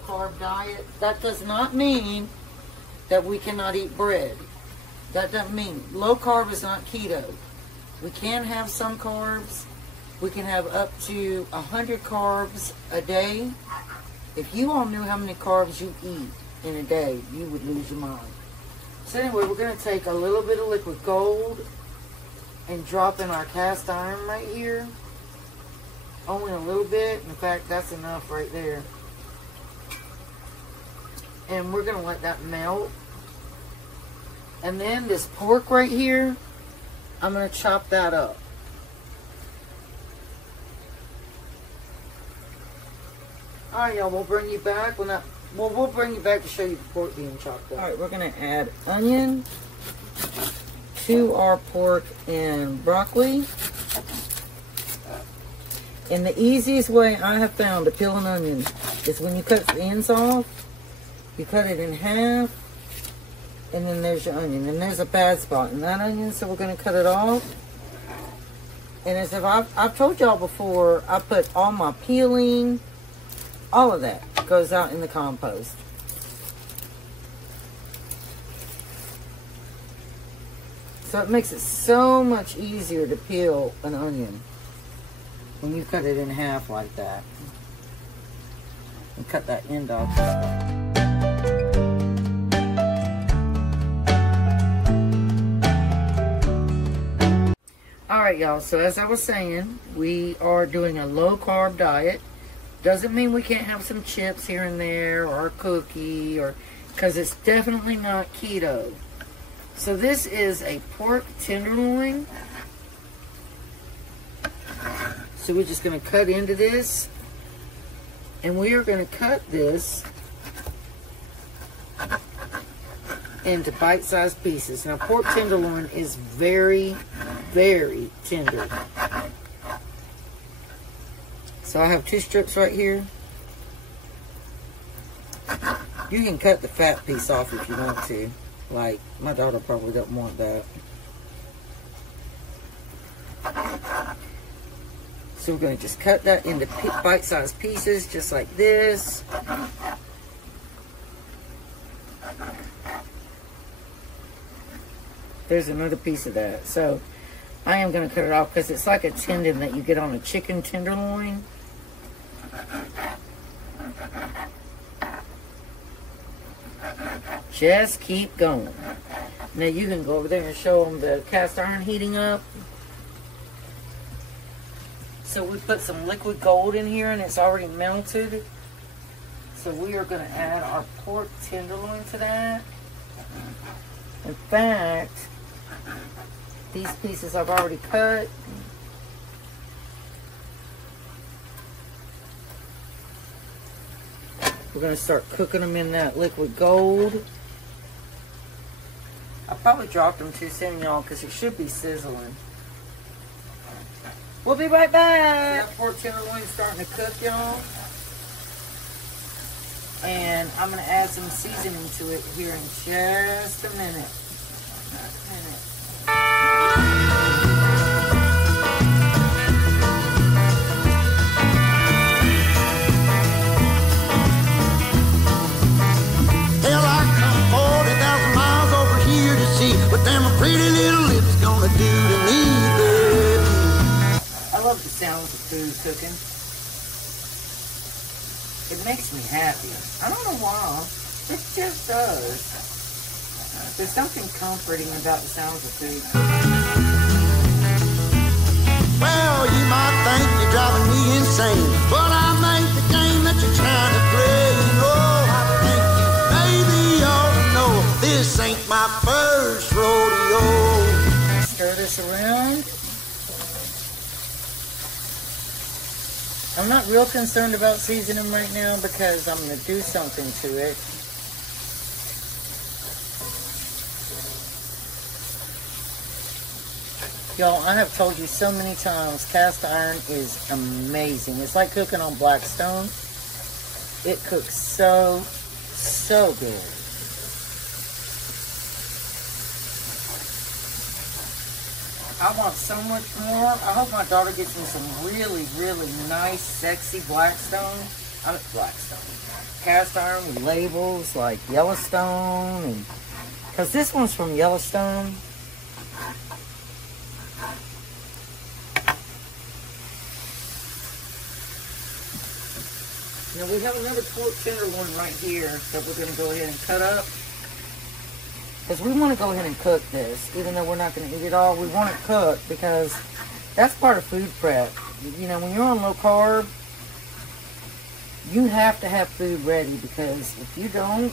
low-carb diet. That does not mean that we cannot eat bread. That doesn't mean low carb is not keto. We can have some carbs. We can have up to 100 carbs a day. If you all knew how many carbs you eat in a day, you would lose your mind. So anyway, we're going to take a little bit of liquid gold and drop in our cast iron right here. Only a little bit. In fact, that's enough right there. And we're going to let that melt. And then this pork right here, I'm going to chop that up. Alright, y'all, we'll bring you back. We'll bring you back to show you the pork being chopped up. Alright, we're going to add onion to our pork and broccoli. And the easiest way I have found to peel an onion is when you cut the ends off, you cut it in half, and then there's your onion. And there's a bad spot in that onion, so we're going to cut it off. And as if I've told y'all before, I put all my peeling, all of that goes out in the compost. So it makes it so much easier to peel an onion when you cut it in half like that. And cut that end off. Alright, y'all, so as I was saying, we are doing a low carb diet. Doesn't mean we can't have some chips here and there, or a cookie, or because it's definitely not keto. So this is a pork tenderloin. So we're just going to cut into this, and we are going to cut this into bite-sized pieces. Now, pork tenderloin is very, very tender. So I have 2 strips right here. You can cut the fat piece off if you want to. Like, my daughter probably doesn't want that. So we're going to just cut that into bite-sized pieces, just like this. There's another piece of that. So I am going to cut it off because it's like a tendon that you get on a chicken tenderloin. Just keep going. Now you can go over there and show them the cast iron heating up. So we put some liquid gold in here and it's already melted. So we are going to add our pork tenderloin to that. In fact, these pieces I've already cut. We're going to start cooking them in that liquid gold. I probably dropped them too soon, y'all, because it should be sizzling. We'll be right back. That pork tenderloin starting to cook, y'all. And I'm going to add some seasoning to it here in just a minute. Hell, I come 40,000 miles over here to see what them pretty little lips gonna do to me, baby. I love the sounds of food cooking. It makes me happy. I don't know why. It just does. There's something comforting about the sounds of food. Well, you might think you're driving me insane, but I made the game that you're trying to play. Oh, I think you maybe ought to know this ain't my first rodeo. Stir this around. I'm not real concerned about seasoning right now because I'm going to do something to it. Y'all, I have told you so many times, cast iron is amazing. It's like cooking on Blackstone. It cooks so, so good. I want so much more. I hope my daughter gets me some really, really nice, sexy Blackstone. Blackstone. Cast iron with labels like Yellowstone, and because this one's from Yellowstone. Now we have another pork tenderloin right here that we're going to go ahead and cut up. Because we want to go ahead and cook this. Even though we're not going to eat it all, we want it cooked because that's part of food prep. You know, when you're on low carb, you have to have food ready, because if you don't,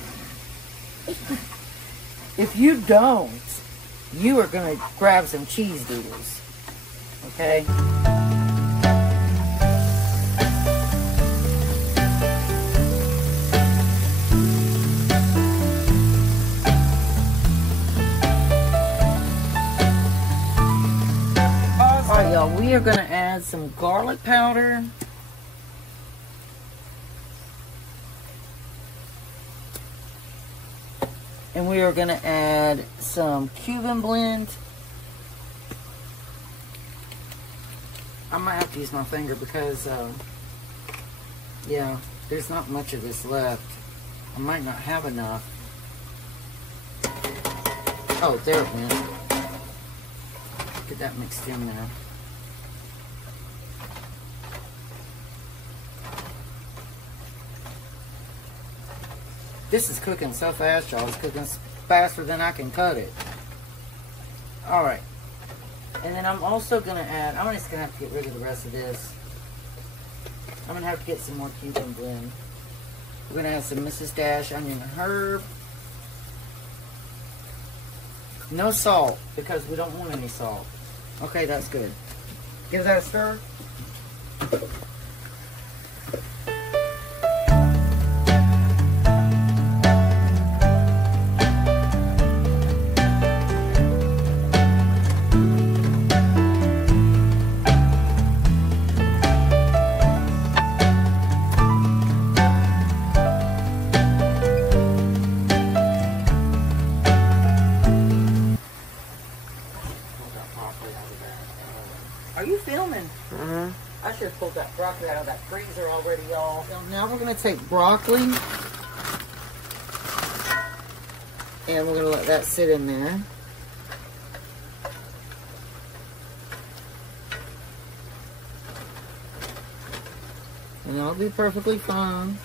you are going to grab some cheese doodles. Okay? Alright, y'all, we are going to add some garlic powder. And we are going to add some Cuban blend. I might have to use my finger because, yeah, there's not much of this left. I might not have enough. Oh, there it went. Get that mixed in there. This is cooking so fast, y'all. It's cooking faster than I can cut it. Alright. And then I'm also going to add, I'm just going to have to get rid of the rest of this. I'm going to have to get some more Cuban blend. We're going to add some Mrs. Dash onion and herb. No salt, because we don't want any salt. Okay, that's good. Give that a stir. Are you filming? Mm-hmm. I should have pulled that broccoli out of that freezer already, y'all. Now we're going to take broccoli. And we're going to let that sit in there. And that'll be perfectly fine.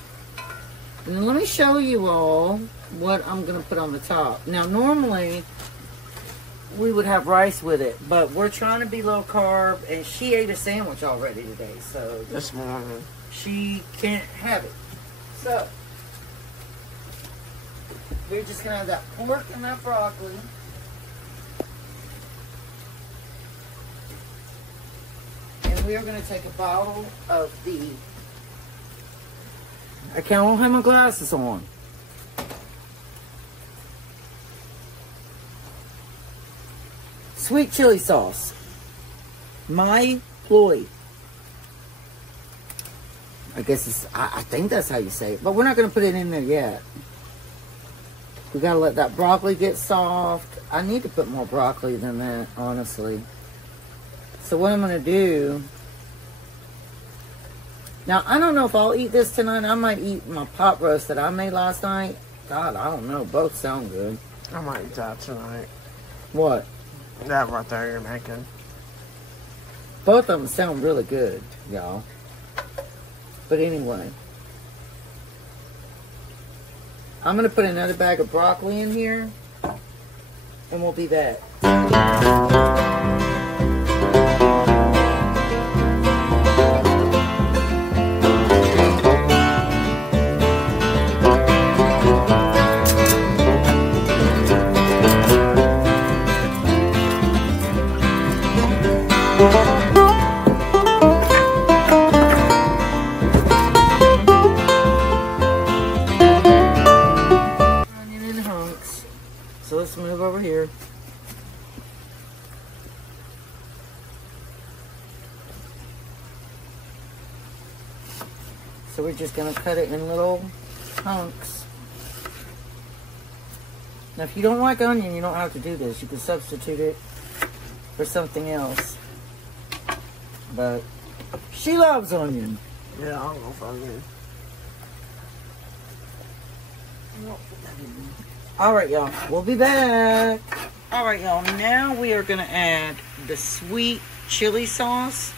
And then let me show you all what I'm going to put on the top. Now, normally we would have rice with it, but we're trying to be low carb, and she ate a sandwich already today, so This morning. she can't have it. So we're just gonna have that pork and that broccoli. And we are gonna take a bottle of the, I don't have my glasses on. Sweet chili sauce. My ploy. I guess it's, I think that's how you say it. But we're not going to put it in there yet. We got to let that broccoli get soft. I need to put more broccoli than that, honestly. So what I'm going to do... Now, I don't know if I'll eat this tonight. I might eat my pot roast that I made last night. God, I don't know. Both sound good. I might eat that tonight. What? That right there you're making. Both of them sound really good, y'all. But anyway. I'm going to put another bag of broccoli in here. And we'll be back. Onion in hunks. So let's move over here. So we're just going to cut it in little hunks. Now if you don't like onion, you don't have to do this. You can substitute it for something else. But she loves onion. Yeah, I don't know if I do. All right, y'all. We'll be back. All right, y'all. Now we are going to add the sweet chili sauce.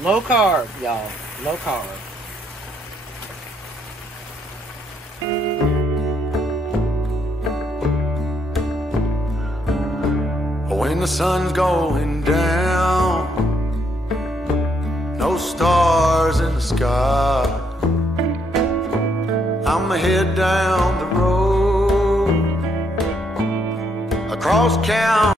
Low carb, y'all. Low carb. When the sun's going down, no stars in the sky, I'ma head down the road across town.